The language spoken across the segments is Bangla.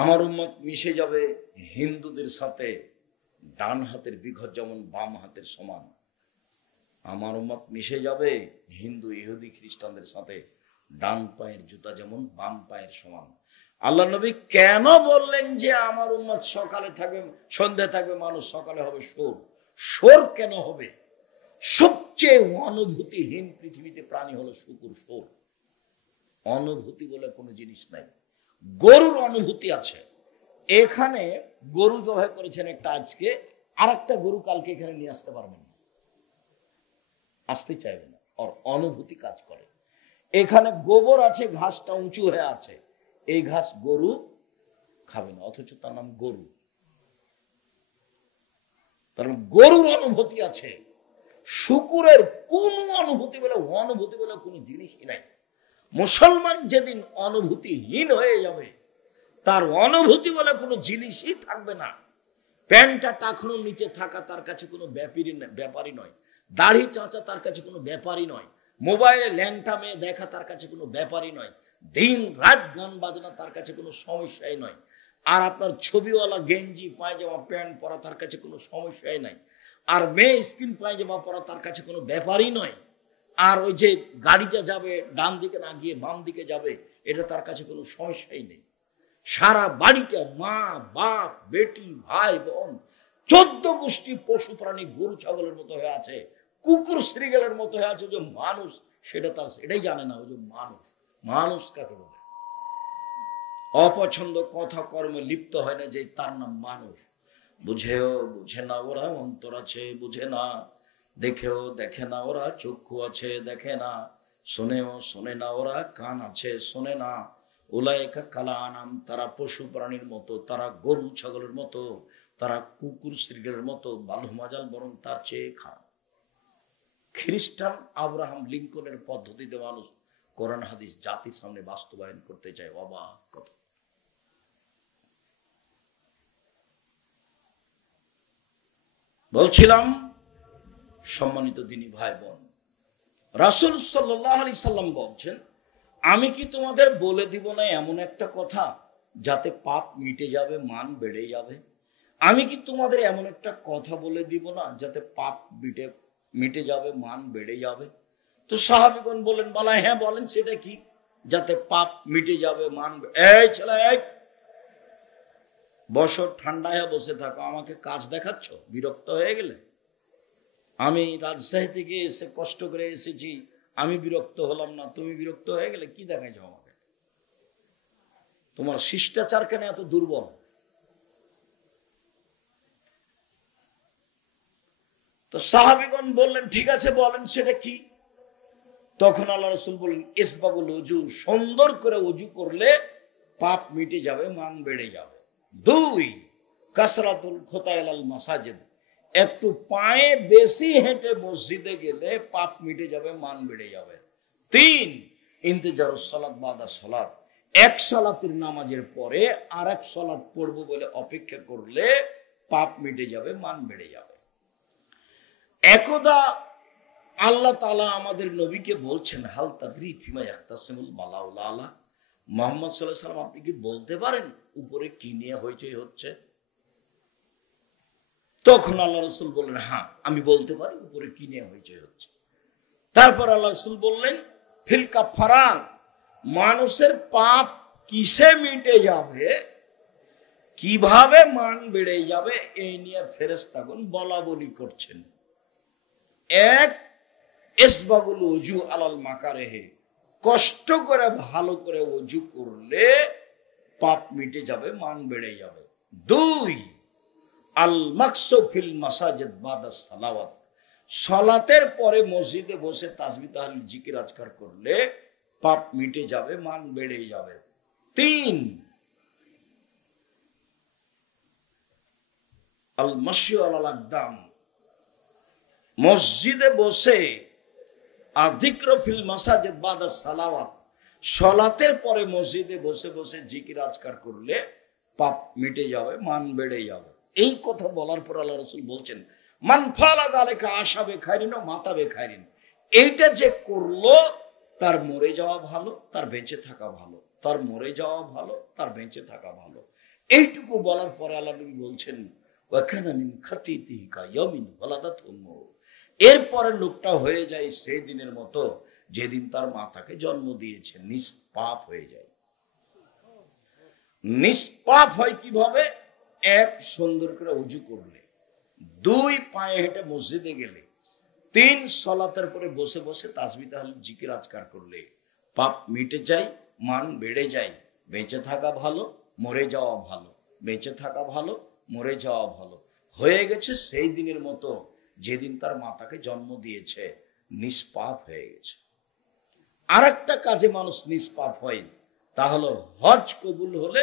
আমার উম্মত মিশে যাবে হিন্দুদের সাথে, ডান হাতের বিঘত যেমন বাম হাতের সমান। আমার উম্মত মিশে যাবে হিন্দু ইহুদি খ্রিস্টানদের সাথে, ডান পায়ের জুতা যেমন বাম পায়ের সমান। আল্লাহ নবী কেন বললেন যে আমার উম্মত সকালে থাকবে সন্ধ্যা থাকবে মানুষ, সকালে হবে সোর? সোর কেন হবে? সবচেয়ে অনুভূতিহীন পৃথিবীতে প্রাণী হলো শুকুর, সোর। অনুভূতি বলে কোনো জিনিস নাই। গরুর অনুভূতি আছে। এখানে গরু জবাই করেছেন একটা আজকে, আর একটা গরু কালকে এখানে নিয়ে আসতে পারবেন না, আসতে চাইবে না, ওর অনুভূতি কাজ করে। এখানে গোবর আছে, ঘাসটা উঁচু হয়ে আছে, এই ঘাস গরু খাবে না, অথচ তার নাম গরু। তার গরুর অনুভূতি আছে। শুকুরের কোন অনুভূতি বলে কোনো জিনিসই নাই। মুসলমান যেদিন অনুভূতিহীন হয়ে যাবে, তার অনুভূতি বলে কোনো জিনিসই থাকবে না। প্যান্টটা টাকানোর নিচে থাকা তার কাছে কোনো ব্যাপারই নয়, দাড়ি চাঁচা তার কাছে কোনো ব্যাপারই নয়, মোবাইলে ল্যাংটা মেয়ে দেখা তার কাছে কোনো ব্যাপারই নয়, দিন রাত গান বাজনা তার কাছে কোনো সমস্যাই নয়। আর আপনার ছবিওয়ালা গেঞ্জি পায়জামা প্যান্ট পরা তার কাছে কোনো সমস্যাই নাই। আর মেয়ে স্কিন পায়জামা পরা তার কাছে কোনো ব্যাপারই নয়। আর ওই যে গাড়িটা যাবে ডান দিকে না গিয়ে বাম দিকে যাবে, এটা তার কাছে কোনো সমস্যাই নেই। সারা বাড়িটা মা বাপ বেটি ভাই বোন 14 গোষ্ঠী পশু প্রাণী গরু ছাগলের মতো হয়ে আছে, কুকুর শ্রীগেলের মতো হয়ে আছে। যে মানুষ সেটা তার এটাই জানে না। ওই যে মানুষ কাকে বলে? অপছন্দ কথা কর্মে লিপ্ত হয় না যে তার নাম মানুষ। বুঝে না ওরা, অন্তর আছে বুঝে না, দেখেও দেখে না ওরা, চক্ষু আছে দেখে না, শোনেও শোনে না ওরা, কান আছে শোনে না। উলাইকা কালানাম, তারা পশু প্রাণীর মতো, তারা গরু ছাগলের মতো, তারা কুকুর শ্রীগেলের মতো, বালুমাজাল বরং তার চেয়ে খারাপ। খ্রিস্টান আব্রাহাম লিঙ্কনের পদ্ধতিতে মানুষ কোরআন হাদিস জাতির সামনে বাস্তবায়ন করতে চায়। অবাক কথা। বলছিলাম, সম্মানিত দিনী ভাই বোন, রাসূল সাল্লাল্লাহু আলাইহি সাল্লাম বলছেন, আমি কি তোমাদের বলে দিব না এমন একটা কথা যাতে পাপ মিটে যাবে, মান বেড়ে যাবে? আমি কি তোমাদের এমন একটা কথা বলে দিব না যাতে পাপ মিটে যাবে, মান বেড়ে যাবে? তো সাহাবীগণ বলেন, বলা হ্যাঁ বলেন, সেটা কি? যাতে পাপ মিটে যাবে, মান। এই ছেলে, এই বসো, ঠান্ডায় বসে থাকো, আমাকে কাজ দেখাচ্ছ? বিরক্ত হয়ে গেলে? আমি রাজশাহী থেকে এসে কষ্ট করে এসেছি, আমি বিরক্ত হলাম না, তুমি বিরক্ত হয়ে গেলে? কি দেখাইছো আমাকে? তোমার শিষ্টাচার কেন এত দুর্বল? তো সাহাবীগণ বললেন, ঠিক আছে বলেন সেটা কি? তখন আল্লাহ রাসূল বললেন, ইসবাগুল ওযু, সুন্দর করে ওযু করলে পাপ মিটে যাবে, মান বেড়ে যাবে। 2, কাসরাতুল খুতাইল মাসাজিদ, একটু পায়ে বেশি হেঁটে মসজিদে গেলে পাপ মিটে যাবে, মান বেড়ে যাবে। 3, ইন্তেজারুস সালাত বাদা সালাত, এক সালাতের নামাজের পরে আর এক সালাত পড়বো বলে অপেক্ষা করলে পাপ মিটে যাবে, মান বেড়ে যাবে। একদা আল্লাহ তাআলা আমাদের নবীকে বলছেন, হাল তাদরি ফিমা ইয়াখতাসিমুল মালাউল আলা, মুহাম্মদ সাল্লাল্লাহু আলাইহি ওয়াসাল্লাম আপনি কি বলতে পারেন উপরে কি নিয়ে হইচই হচ্ছে? তখন আল্লাহ রাসূল বললেন, হ্যাঁ আমি বলতে পারি উপরে কি নিয়ে হইচই হচ্ছে। তারপর আল্লাহ রাসূল বললেন, ফিল কাফারাত, মানুষের পাপ কিসে মিটে যাবে, কিভাবে মান বেড়ে যাবে, এই নিয়ে ফেরেশতাগণ বলা বলি করছেন। 1, ইসবাগুল ওযু আলাল মাকারিহি, কষ্ট করে ভালো করে ওযু করলে পাপ মিটে যাবে, মান বেড়ে যাবে। 2, আল মাকসু ফিল মাসাজিদ বাদা সালাওয়াত, সালাতের পরে মসজিদে বসে তাসবিহ তাহলিল জিকির আজকার করলে পাপ মিটে যাবে, মান বেড়ে যাবে। 3, আল মাশিউ আলাল আকদাম, মসজিদে বসে আযিক্র ফিল মাসাজিদ বাদা সালাওয়াত, সালাতের পরে মসজিদে বসে বসে জিকির আজকার করলে পাপ মিটে যাবে, মান বেড়ে যাবে। এই কথা বলার পর আল্লাহ রাসূল বলছেন, মান ফালা যালিকা আশাবে খাইরিন ও মাতাবে খাইরিন, এইটা যে করলো তার মরে যাওয়া ভালো, তার বেঁচে থাকা ভালো, তার মরে যাওয়া ভালো, তার বেঁচে থাকা ভালো। এইটুকু বলার পরে আল্লাহ নবী বলছেন এরপরে লোকটা হয়ে যায় সেই দিনের মতো যেদিন তার মাতাকে জন্ম দিয়েছে, নিষ্পাপ হয়ে যায়। নিষ্পাপ হয় কিভাবে? এক, সুন্দর করে উজু করলে, দুই, পায়ে হেঁটে মসজিদে গেলে, তিন, সলাতের পরে বসে বসে তাসবিহ তাহলিল জিকির আজকার করলে পাপ মিটে যায়, মান বেড়ে যায়। বেঁচে থাকা ভালো, মরে যাওয়া ভালো, বেঁচে থাকা ভালো, মরে যাওয়া ভালো। হয়ে গেছে সেই দিনের মতো যেদিন তার মাতাকে জন্ম দিয়েছে, নিষ্পাপ হয়ে গেছে। আর একটা কাজে মানুষ নিষ্পাপ হয়, তা হলো হজ কবুল হলে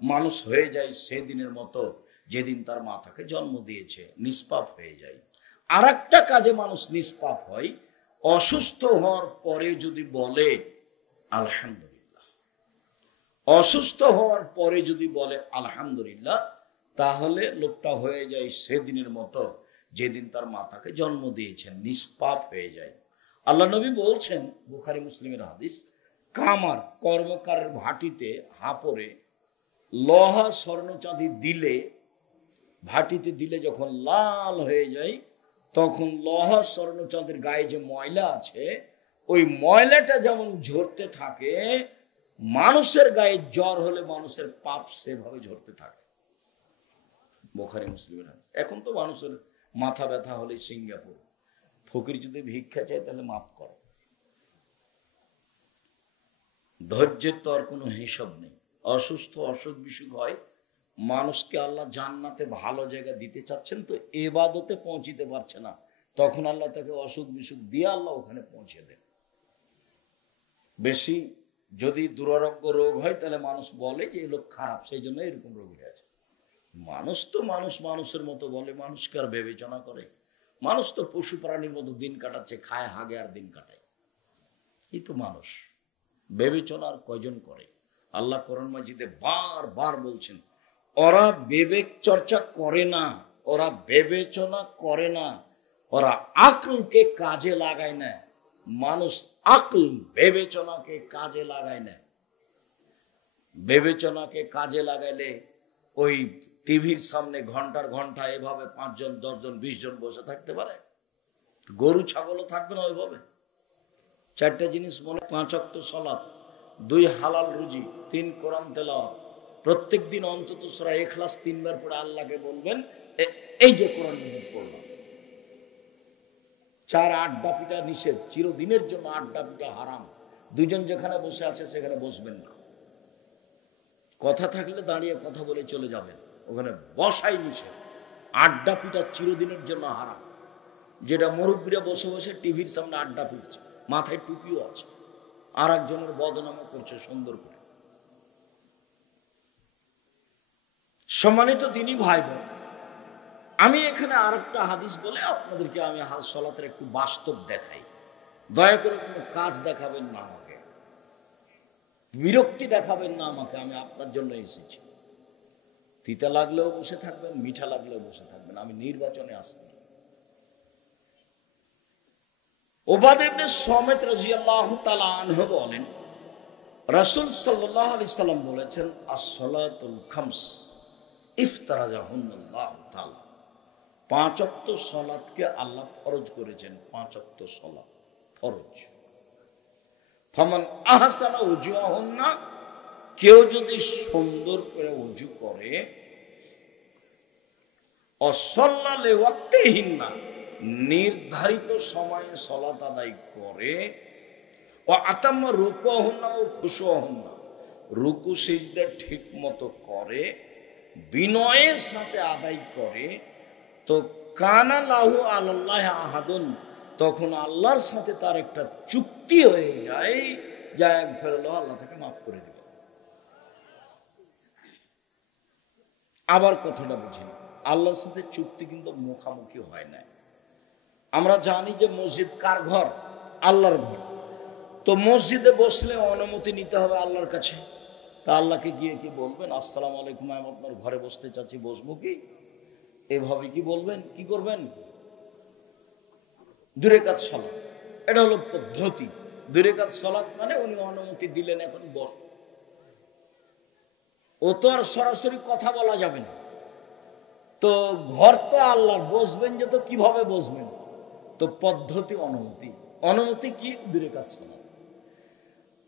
মানুষ হয়ে যায় সেদিনের মতো যেদিন তার মাতাকে জন্ম দিয়েছে, নিষ্পাপ হয়ে যায়। আর একটা কাজে মানুষ নিষ্পাপ হয়, অসুস্থ হওয়ার পরে যদি বলে আলহামদুলিল্লাহ, অসুস্থ হওয়ার পরে যদি বলে আলহামদুলিল্লাহ, তাহলে লোকটা হয়ে যায় সেদিনের মতো যেদিন তার মাতাকে জন্ম দিয়েছেন, নিষ্পাপ হয়ে যায়। আল্লাহ নবী বলছেন, বুখারী মুসলিমের হাদিস, কামার কর্মকারের ভাটিতে হাপড়ে লোহা স্বর্ণ চাঁদি দিলে, ভাটিতে দিলে যখন লাল হয়ে যায়, তখন লোহা স্বর্ণ চাঁদের গায়ে যে ময়লা আছে, ওই ময়লাটা যেমন ঝরতে থাকে, মানুষের গায়ে জ্বর হলে মানুষের পাপ সেভাবে ঝরতে থাকে। বুখারী মুসলিমের হাদিস। এখন তো মানুষের মাথা ব্যথা হলে সিঙ্গাপুর, ফকির যদি ভিক্ষা চায় তাহলে মাফ করো। ধৈর্যের তো আর কোনো হিসাব নেই। অসুস্থ, অসুখ বিসুখ হয়, মানুষকে আল্লাহ জান্নাতে ভালো জায়গা দিতে চাচ্ছেন, তো ইবাদতে পৌঁছিতে পারছে না, তখন আল্লাহ তাকে অসুখ বিসুখ দিয়ে আল্লাহ ওখানে পৌঁছে দেন। বেশি যদি দুরারোগ্য রোগ হয় তাহলে মানুষ বলে যে এই লোক খারাপ, সেই জন্য এরকম রোগ হয়ে আছে। মানুষ তো মানুষ মানুষের মতো বলে, মানুষকে আর বিবেচনা করে? মানুষ তো পশু প্রাণীর মতো দিন কাটাচ্ছে, খায়, হাগে আর দিন কাটায়। এই তো মানুষ। বিবেচনা আর কয়জন করে? আল্লাহ কোরআন মাজিদে বারবার বলছেন, ওরা বিবেক চর্চা করে না, ওরা বিবেচনা করে না, ওরা আকলকে কাজে লাগায় না। মানুষ আকল বিবেচনাকে কাজে লাগায় না। বিবেচনাকে কাজে লাগাইলে ওই টিভির সামনে ঘন্টার ঘন্টা এভাবে 5 জন 10 জন 20 জন বসে থাকতে পারে? গরু ছাগলও থাকবে না ওইভাবে। 4টে জিনিস মনে, 5 ওয়াক্ত সালাত, 2 হালাল রুজি, 3 কোরআন তেলাওয়াত, প্রত্যেক দিন অন্তত সূরা ইখলাস 3 বার পড়ে আল্লাহকে বলবেন এই যে কোরআন পড়লাম। 4 আড্ডা পিটা নিষেধ, চিরদিনের জন্য আড্ডা পিটা হারাম। 2 জন যেখানে বসে আছে সেখানে বসবেন না। কথা থাকলে দাঁড়িয়ে কথা বলে চলে যাবেন, ওখানে বসাই নিষেধ। আড্ডা পিটা চিরদিনের জন্য হারাম। যেটা মুরব্বীরা বসে বসে টিভির সামনে আড্ডা পিটছে, মাথায় টুপিও আছে, আর একজনের বদনামও করছে সুন্দর করে। সম্মানিত দিনী ভাই বোন, আমি এখানে আরেকটা হাদিস বলে আপনাদেরকে আমি সালাতের একটু বাস্তব দেখাই। দয়া করে কোনো কাজ দেখাবেন না আমাকে, বিরক্তি দেখাবেন না আমাকে, আমি আপনার জন্য এসেছি। তিতা লাগলেও বসে থাকবেন, মিঠা লাগলেও বসে থাকবেন, আমি নির্বাচনে আসি। উবাদ ইবনে সামিত রাদিয়াল্লাহু তাআলা আনহু বলেন, রাসূল সাল্লাল্লাহু আলাইহি সাল্লাম বলেছেন, আস-সালাতুল খামস ইফতারাজাহুল্লাহু তাআলা। 5 ওয়াক্ত সালাতকে আল্লাহ ফরজ করেছেন। 5 ওয়াক্ত সালাত ফরজ। ফামান আহসানা উজুহুন্না, কেউ যদি সুন্দর করে ওযু করে, অসাল্লা লিওয়াক্তিহিন্না, নির্ধারিত সময়ে সালাত আদায় করে, ও আতাম্মা রুকুহুন্না ও খুশুহুন্না, রুকু সিজদা ঠিক মতো করে, বিনয়ের সাথে আদায় করে, তো কানা লাহু আলাল্লাহি আহাদুন, তখন আল্লাহর সাথে তার একটা চুক্তি হয়ে যায়, যা একবার আল্লাহ তাকে মাফ করে দিবে। আবার কথাটা বুঝেন, আল্লাহর সাথে চুক্তি কিন্তু মুখামুখি হয় না। আমরা জানি যে মসজিদ কার ঘর? আল্লাহর ঘর। তো মসজিদে বসলে অনুমতি নিতে হবে আল্লাহর কাছে। তা আল্লাহকে গিয়ে কি বলবেন, আসসালামু আলাইকুম, আমি আপনার ঘরে বসতে চাচ্ছি, বসবো কি? এভাবে কি বলবেন? কি করবেন? 2 রাকাত সালাত, এটা হলো পদ্ধতি। 2 রাকাত সালাত মানে উনি অনুমতি দিলেন, এখন বস। ও তো আর সরাসরি কথা বলা যাবে না। তো ঘর তো আল্লাহর, বসবেন যে তো কিভাবে বসবেন? তো পদ্ধতি অনুমতি। অনুমতি কি? দূরে কাজ সালাম।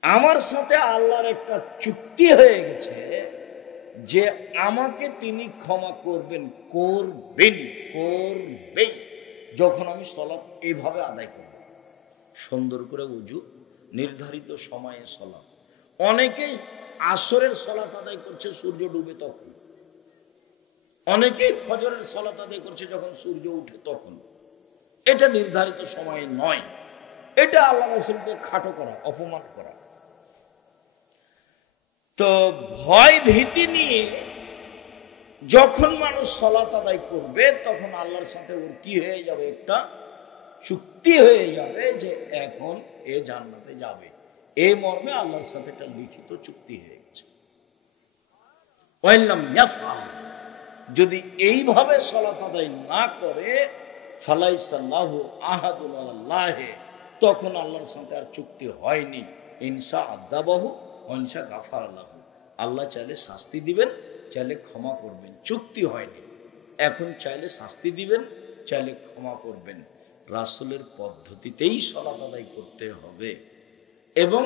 আমার সাথে আল্লাহর একটা চুক্তি হয়ে গেছে যে আমাকে তিনি ক্ষমা করবেন, করবেন, করবেন যখন আমি সালাত এইভাবে আদায় করব। সুন্দর করে ওযু, নির্ধারিত সময়ে সালাত। অনেকেই আসরের সালাত আদায় করছে সূর্য ডুবে তখন, অনেকেই ফজরের সালাত আদায় করছে যখন সূর্য উঠে তখন। এটা নির্ধারিত সময়ে নয়, এটা আল্লাহ রাসূলকে খাটো করা, অপমান করা। তো ভয় ভীতি নিয়ে যখন মানুষ সালাত আদায় করবে তখন আল্লাহর সাথে ওর কি হয়ে যাবে? একটা চুক্তি হয়ে যাবে যে এখন এ জান্নাতে যাবে। এই মর্মে আল্লাহর সাথে একটা লিখিত চুক্তি হয়ে গেছে। ওয়াইল্লাম ইয়াফআল, যদি এইভাবে সালাত আদায় না করে, ফালাইসাল্লাহু আহাদুন আলাল্লাহি, তখন আল্লাহর সাথে আর চুক্তি হয়নি। ইনসা আদাবাহু ওয়া ইনসা গাফারা লাহু, আল্লাহ চাইলে শাস্তি দিবেন, চাইলে ক্ষমা করবেন, চুক্তি হয়নি। এখন চাইলে শাস্তি দিবেন, চাইলে ক্ষমা করবেন। রাসূলের পদ্ধতিতেই সালাত আদায় করতে হবে এবং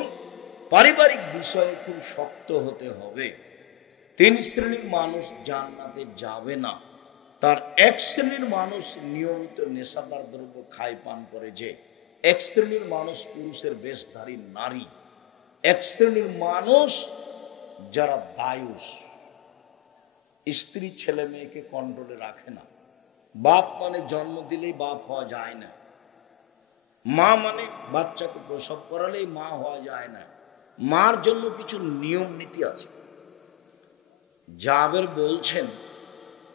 পারিবারিক বিষয়ে খুব শক্ত হতে হবে। 3 শ্রেণীর মানুষ জান্নাতে যাবে না। তার এক শ্রেণীর মানুষ নিয়মিত নেশাদার দ্রব্য খায়, পান করে। যে এক শ্রেণীর মানুষ পুরুষের বেশধারী নারী। এক শ্রেণীর মানুষ যারা দায়ুস, স্ত্রী ছেলে মেয়েকে কন্ট্রোলে রাখে না। বাপ মানে জন্ম দিলেই বাপ হওয়া যায় না। মা মানে বাচ্চাকে প্রসব করালেই মা হওয়া যায় না। মার জন্য কিছু নিয়ম নীতি আছে। জাবের বলছেন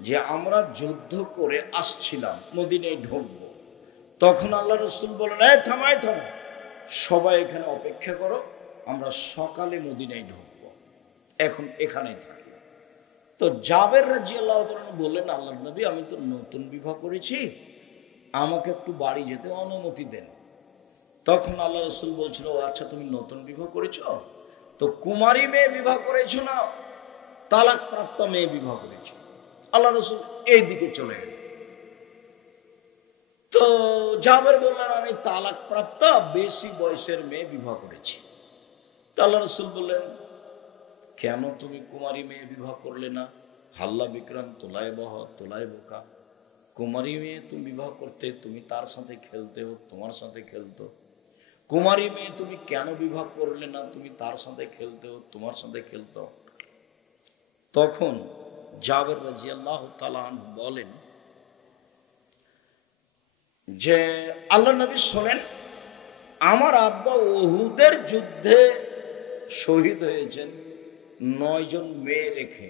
যে আমরা যুদ্ধ করে আসছিলাম, মদিনায় ঢুকব। তখন আল্লাহ রাসূল বলেন, এই থামাই থামো, সবাই এখানে অপেক্ষা করো, আমরা সকালে মদিনায় ঢুকব, এখন এখানেই থাকি। তো জাবের রাদিয়াল্লাহু তাআলা বললেন, আল্লাহর নবী, আমি তো নতুন বিবাহ করেছি, আমাকে একটু বাড়ি যেতে অনুমতি দেন। তখন আল্লাহ রাসূল বলছিল, আচ্ছা তুমি নতুন বিবাহ করেছো, তো কুমারী মেয়ে বিবাহ করেছো না তালাক প্রাপ্ত মেয়ে বিবাহ করেছো? আল্লাহ রাসূল এই দিকে চলে গেলেন। তো জাবের বললেন, আমি তালাক প্রাপ্ত বেশি বয়সের মেয়ে বিবাহ করেছি। তো আল্লাহ রাসূল বললেন, কেন তুমি কুমারী মেয়ে বিবাহ করলে না? হাল্লা বিক্রম তোলায় বহ তোলায় বোকা। কুমারী মেয়ে তুমি বিবাহ করতে, তুমি তার সাথে খেলতে, ও তোমার সাথে খেলতো। কুমারী মেয়ে তুমি কেন বিবাহ করলে না? তুমি তার সাথে খেলতে, ও তোমার সাথে খেলতো। তখন জাবের রাদিয়াল্লাহু তাআলা আনহু বলেন যে, আল্লাহ নবী শোনেন, আমার আব্বা উহুদের যুদ্ধে শহীদ হয়েছেন 9 জন মেয়ে রেখে।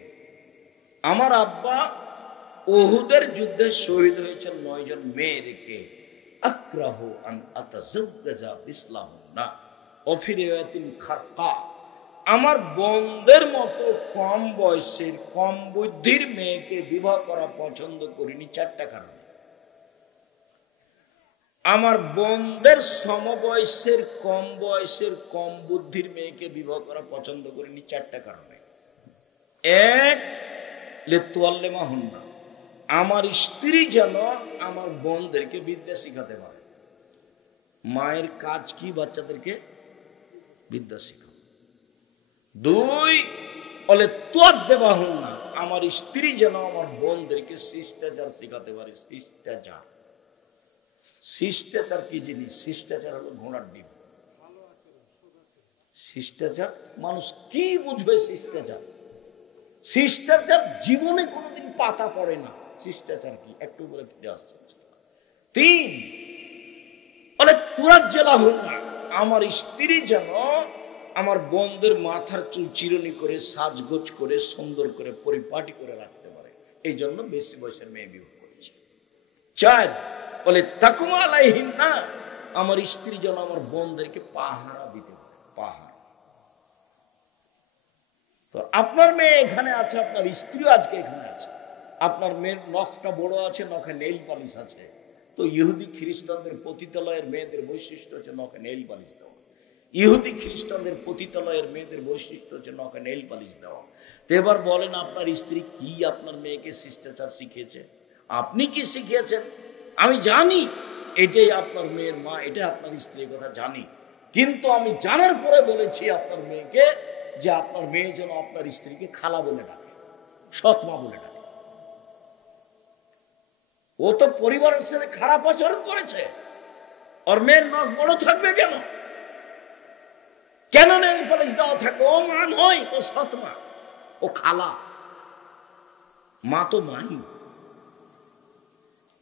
আমার আব্বা উহুদের যুদ্ধে শহীদ হয়েছেন 9 জন মেয়ে রেখে। আক্রাহু আন আতাজাওয়াজা বিসলাহুন্না ওয়া ফি রিওয়ায়াতিন খারকা, আমার বোনদের মতো কম বয়সের, কম বুদ্ধির মেয়েকে বিবাহ করা পছন্দ করিনি 4টা কারণে। আমার বোনদের সমবয়সের, কম বয়সের, কম বুদ্ধির মেয়েকে বিবাহ করা পছন্দ করিনি 4টা কারণে। 1, লিতুয়াল্লিমাহুন্না, আমার স্ত্রী যেন আমার বোনদেরকে বিদ্যা শিখাতে পারে। মায়ের কাজ কি? বাচ্চাদেরকে বিদ্যা শিখানো। 2, লিতুয়াদ্দিবাহুন্না, আমার স্ত্রী যেন আমার বোনদেরকে শিষ্টাচার শিখাতে পারে। শিষ্টাচার, শিষ্টাচার কি জিনিস? শিষ্টাচার হলো ঘোড়ার ডিম। শিষ্টাচার মানুষ কি বুঝবে? শিষ্টাচার, শিষ্টাচার জীবনে কোনোদিন পাতা পড়ে না। শিষ্টাচার কি? একটু বলে ফিরে আসছে। 3, বলে তুরাজ্জালাহুন্না, আমার স্ত্রী যেন আমার বোনদের মাথার চুল চিরুনি করে, সাজগোজ করে, সুন্দর করে, পরিপাটি করে রাখতে পারে। এই জন্য বেশি বয়সের মেয়ে বিবাহ করেছে। 4, বলে তাকুমা আলাইহিন্না, আমার স্ত্রী যেন আমার বোনদেরকে পাহারা দিতে পারে। পাহারা। তো আপনার মেয়ে এখানে আছে, আপনার স্ত্রীও আজকে এখানে আছে। আপনার মেয়ের নখটা বড় আছে, নখে নেইল পালিশ আছে। তো ইহুদি খ্রিস্টানদের পতিতালয়ের মেয়েদের বৈশিষ্ট্য হচ্ছে নখে নেইল পালিশ দেওয়া। ইহুদি খ্রিস্টানদের পতিতালয়ের মেয়েদের বৈশিষ্ট্য হচ্ছে নখে নেইল পালিশ দেওয়া। তো এবার বলেন আপনার স্ত্রী কি আপনার মেয়েকে শিষ্টাচার শিখিয়েছে? আপনি কি শিখিয়েছেন? আমি জানি এটাই আপনার মেয়ের মা, এটাই আপনার স্ত্রীর কথা জানি, কিন্তু আমি জানার পরে বলেছি আপনার মেয়েকে যে আপনার মেয়ে যেন আপনার স্ত্রীকে খালা বলে ডাকে, সৎ মা বলে ডাকে। ও তো পরিবারের সাথে খারাপ আচরণ করেছে, ওর মেয়ের নখ বড় থাকবে কেন? কেন নেল পালিশ দেওয়া থাকে? ও মা নয়, ও সৎ মা, ও খালা। মা তো মাই।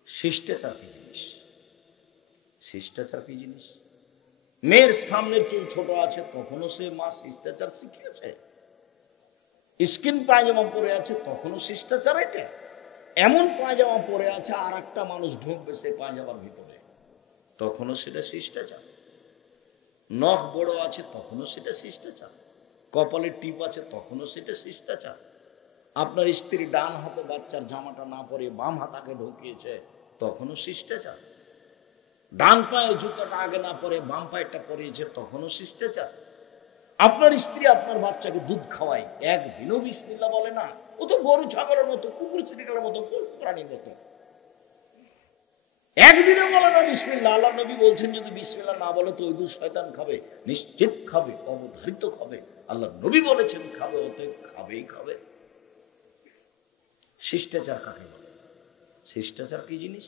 শিষ্টাচার কি জিনিস? শিষ্টাচার কি জিনিস? মেয়ের সামনের চুল ছোট আছে তখনও সে মা শিষ্টাচার শিখিয়েছে। স্কিন পায়জামা পরে আছে তখনও শিষ্টাচার। এটা এমন পায়জামা পরে আছে আর একটা মানুষ ঢুকবে সে পায়জামার ভিতরে, তখনও সেটা শিষ্টাচার। নখ বড় আছে তখনও সেটা শিষ্টাচার। কপালে টিপ আছে তখনও সেটা শিষ্টাচার। আপনার স্ত্রী ডান হাতে বাচ্চার জামাটা না পরে বাম হাতাকে ঢুকিয়েছে, তখনও শিষ্টাচার। ডান পায়ের জুতাটা আগে না পরে বাম পায়েরটা পরিয়েছে, তখনও শিষ্টাচার। আপনার স্ত্রী আপনার বাচ্চাকে দুধ খাওয়ায়, একদিনও বিসমিল্লাহ বলে না। ও তো গরু ছাগলের মতো, কুকুর চিড়িকালের মতো, প্রাণীর মতো, একদিনও বলে না বিসমিল্লাহ। আল্লাহ নবী বলছেন যদি বিসমিল্লাহ না বলে তো ওই দুধ শয়তান খাবে, নিশ্চিত খাবে, অবধারিত খাবে। আল্লাহ নবী বলেছেন খাবে, অতএব খাবেই খাবে। শিষ্টাচার কাকে বলে? শিষ্টাচার কি জিনিস?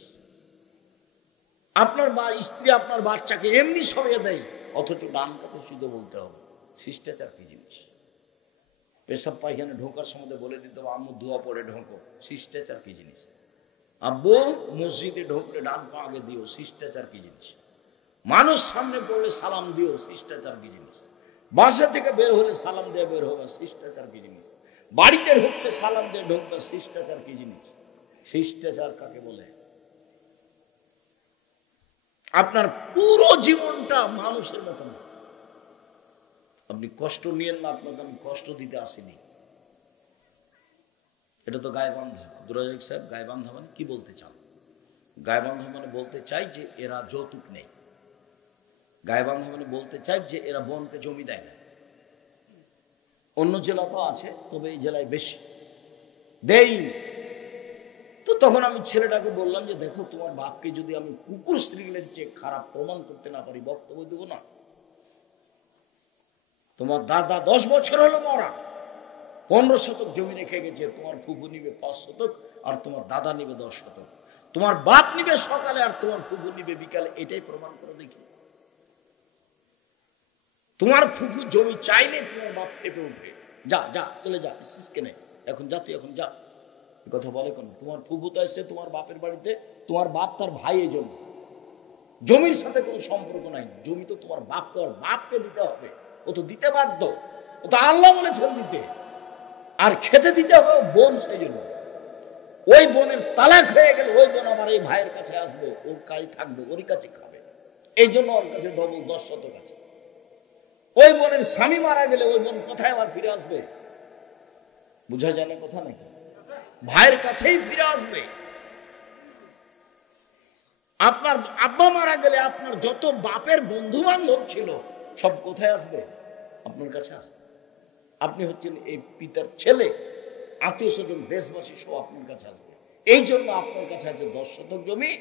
আপনার স্ত্রী আপনার বাচ্চাকে এমনি সরিয়ে দেয়, অথচ ডান কাতে শুধু বলতে হবে। শিষ্টাচার কি জিনিস? পেশাব পায়খানে ঢোকার সময় বলে দিতে হবে আম্মু দোয়া পড়ে ঢোকো। শিষ্টাচার কি জিনিস? আব্বু মসজিদে ঢোকলে ডান পা আগে দিও। শিষ্টাচার কি জিনিস? মানুষ সামনে পড়লে সালাম দিও। শিষ্টাচার কি জিনিস? বাসা থেকে বের হলে সালাম দিয়ে বের হবে। শিষ্টাচার কি জিনিস? বাড়িতে ঢুকলে সালাম দিয়ে ঢুকবে। শিষ্টাচার কি জিনিস? শিষ্টাচার কাকে বলে? আপনার পুরো জীবনটা মানুষের মতো না। আপনি কষ্ট নিয়েন না, আপনাকে আমি কষ্ট দিতে আসিনি। এটা তো গায়বান্ধা। আব্দুর রাজ্জাক সাহেব, গায়বান্ধা মানে কি বলতে চান? গায়বান্ধা মানে বলতে চাই যে এরা যৌতুক নেই। গায়বান্ধা মানে বলতে চাই যে এরা বোনকে জমি দেয় না। অন্য জেলা তো আছে, তবে এই জেলায় বেশি দেই। তো তখন আমি ছেলেটাকে বললাম যে দেখো, তোমার বাপকে যদি আমি কুকুর স্ত্রীগুলোর চেয়ে খারাপ প্রমাণ করতে না পারি, বক্তব্য দেবো না। তোমার দাদা 10 বছর হলো মরা, 15 শতক জমি রেখে গেছে। তোমার ফুফু নিবে 5 শতক, আর তোমার দাদা নিবে 10 শতক। তোমার বাপ নিবে সকালে, আর তোমার ফুফু নিবে বিকালে। এটাই প্রমাণ করে দেখি। তোমার ফুফু জমি চাইলে তোমার বাপ খেপে উঠবে, যা যা চলে যা, কেনে এখন যা, তুই এখন যা। কথা বলে কেন? তোমার ফুফু তো এসছে তোমার বাপের বাড়িতে, তোমার বাপ তার ভাই, এই জন্য জমির সাথে কোনো সম্পর্ক নাই। জমি তো তোমার বাপ, তোমার বাপকে দিতে হবে। ও তো দিতে বাধ্য, ও তো আল্লাহ বলেছেন দিতে। আর খেতে দিতে হবে বোন, সেই জন্য ওই বোনের তালাক হয়ে গেলে ওই বোন আমার এই ভাইয়ের কাছে আসবে, ওর কাছে থাকবে, ওরই কাছে খাবে। এই জন্য ওর কাছে ডবল 10 শতক আছে। ওই বোনের স্বামী মারা গেলে ওই বোন কোথায় আবার ফিরে আসবে? বুঝা যায় না কথা নাকি? ভাইয়ের কাছেই ফিরে আসবে। আপনার আব্বা মারা গেলে আপনার যত বাপের বন্ধু বান্ধব ছিল সব কোথায় আসবে? আপনার কাছে আসবে। আপনি হচ্ছেন এই পিতার ছেলে, আত্মীয় স্বজন দেশবাসী সব আপনার কাছে আসবে। এই জন্য আপনার কাছে আছে 10 শতক জমি,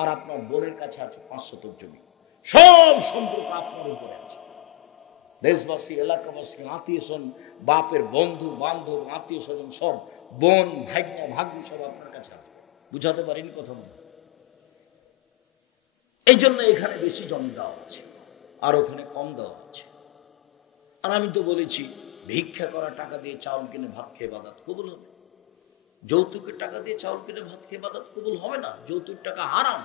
আর আপনার বোনের কাছে আছে 5 শতক জমি। সব সম্পর্ক আপনার উপরে আছে। দেশবাসী, এলাকাবাসী, আত্মীয় স্বজন, বাপের বন্ধু বান্ধব, আত্মীয় স্বজন সব, বোন ভাগ্না ভাগ্নি সব আপনার কাছে আসবে। বুঝাতে পারিনি কথা বলে? এই জন্য এখানে বেশি জমি দেওয়া আছে, আর ওখানে কম দেওয়া আছে। আর আমি তো বলেছি ভিক্ষা করা টাকা দিয়ে চাউল কিনে ভাত খেয়ে বাদাত কবুল হবে। যৌতুকের টাকা দিয়ে চাউল কিনে ভাত খেয়ে বাদাত কবুল হবে না। যৌতুক টাকা হারাম,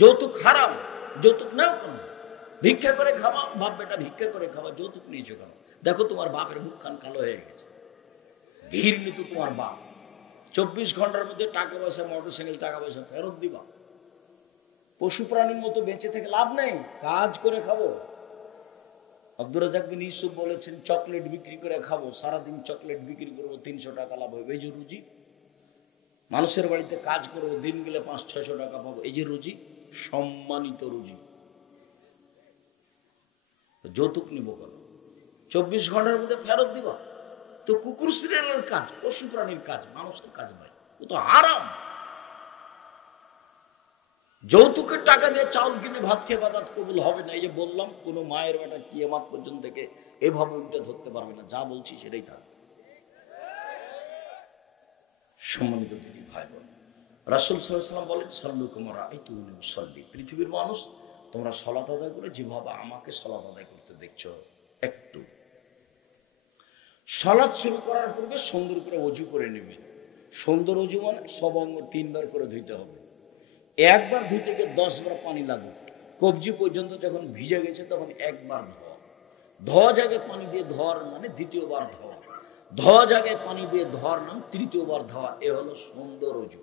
যৌতুক হারাম। যৌতুক নাও কেন? ভিক্ষা করে খাওয়া। বাপ বেটা ভিক্ষা করে খাওয়া, যৌতুক নিয়েছো কেন? দেখো তোমার বাপের মুখখান কালো হয়ে গেছে। ঘৃণিত তো তোমার বাপ। 24 ঘন্টার মধ্যে টাকা পয়সা, মোটরসাইকেল টাকা পয়সা ফেরত দিবা। পশু প্রাণীর মতো বেঁচে থেকে লাভ নেই, কাজ করে খাবো। আব্দুর রাজ্জাক বিন ইউসুফ বলেছেন চকলেট বিক্রি করে খাবো, সারাদিন চকলেট বিক্রি করবো, 300 টাকা লাভ হবে, এই যে রুজি। মানুষের বাড়িতে কাজ করবো, দিন গেলে 500-600 টাকা পাবো, এই যে রুজি, সম্মানিত রুজি। যৌতুক নিব কেন? 24 ঘন্টার মধ্যে ফেরত দিব। তো কুকুর সিরিয়ালের কাজ, পশু প্রাণীর কাজ, মানুষের কাজ নয়, ও তো হারাম। যৌতুকের টাকা দিয়ে চাউল কিনে ভাত খেয়ে বাদাত কবুল হবে না। এই যে বললাম, কোন মায়ের বেটা কিয়ামত পর্যন্ত থেকে এভাবে উল্টে ধরতে পারবে না, যা বলছি সেটাই থাকবে। সম্মানিত দিনী ভাই বোন, রাসূল সাল্লাল্লাহু আলাইহি ওয়াসাল্লাম বলেন, সাল্লু কামা রাআইতুমুনি উসাল্লি। পৃথিবীর মানুষ, তোমরা সালাত আদায় করে যেভাবে আমাকে সালাত আদায় করতে দেখছো, একটু সালাত শুরু করার পূর্বে সুন্দর করে ওযু করে নেবেন। সুন্দর ওযু মানে সব অঙ্গ 3 বার করে ধুইতে হবে। একবার ধুইতে গিয়ে 10 বার পানি লাগবে। কবজি পর্যন্ত যখন ভিজে গেছে তখন একবার ধোয়া। ধোয়া জায়গায় পানি দিয়ে ধোয়ার মানে দ্বিতীয়বার ধোয়া। ধোয়া জায়গায় পানি দিয়ে ধোয়ার নাম তৃতীয়বার ধোয়া। এ হলো সুন্দর ওযু।